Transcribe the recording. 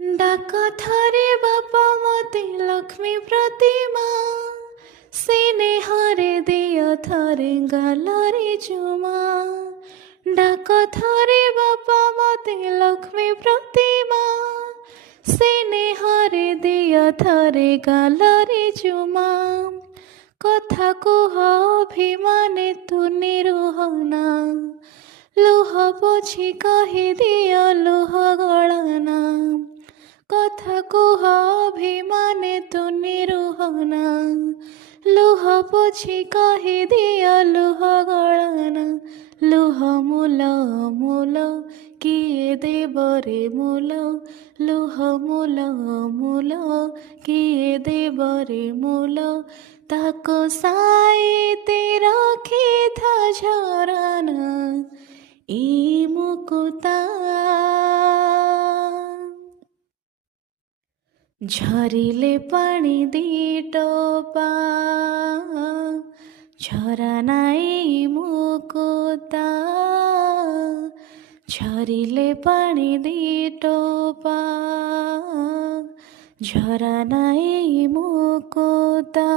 ডাক থরে বাপা মতে লক্ষ্মী প্রতিমা, স্নেহরে দিও থরে গালরে চুমা। ডাক থরে বাপা মতে লক্ষ্মী প্রতিমা, স্নেহরে দিও থরে গালরে চুমা। কথা কুহ অভিমানে তু নিরুহনা, লুহ পোছি কহি দিও লুহ গଳনা। কথা কুহ অভিমানে তু নিরুহনা, লুহ পোছি কহি দিও লুহ গଳনা। লুহ মূল মূল কিଏ দেବ রে মূল, লুহ মূল মূল কিଏ দেବ রে মূল। ତାକୁ ସାଇତି ରଖିଥା ଝରଣା ଇ ମୁକୁତା। ଝରିଲେ ପାଣି ଦି ଟୋପା, ଝରା ନାଇଁ ମୁକୁତା। ଝରିଲେ ପାଣି ଦି ଟୋପା, ଝରା ନାଇଁ ମୁକୁତା।